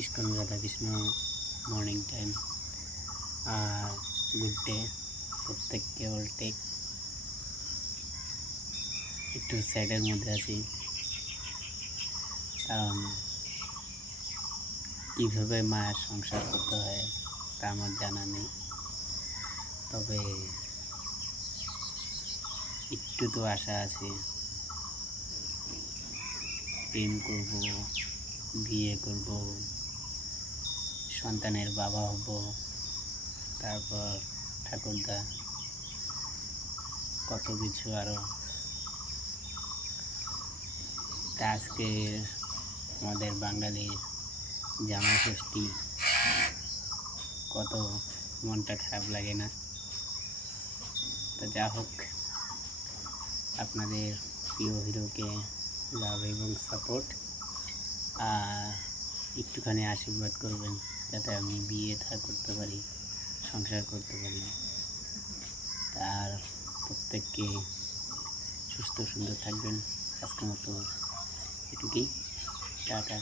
ISKCON Radhakrishna morning time good day. প্রত্যেককে all take. একটু স্যাডের মধ্যে আছি, কারণ কীভাবে মায়ের সংসার করতে হয় তা আমার জানা নেই। তবে একটু তো আশা আছে, প্রেম করব, বিয়ে করব, সন্তানের বাবা হব, তারপর ঠাকুরদা কত কিছু আরও। তা আজকে আমাদের বাঙালির জামাই ষষ্ঠী, কত মনটা খারাপ লাগে না? তো যা হোক, আপনাদের প্রিয় হিরোকে লাভ এবং সাপোর্ট, আর একটুখানি আশীর্বাদ করবেন যাতে আমি বিয়ে করতে পারি, সংসার করতে পারি। তার প্রত্যেককে সুস্থ সুন্দর থাকবেন। আজকের মতো এটুকুই, টাটা।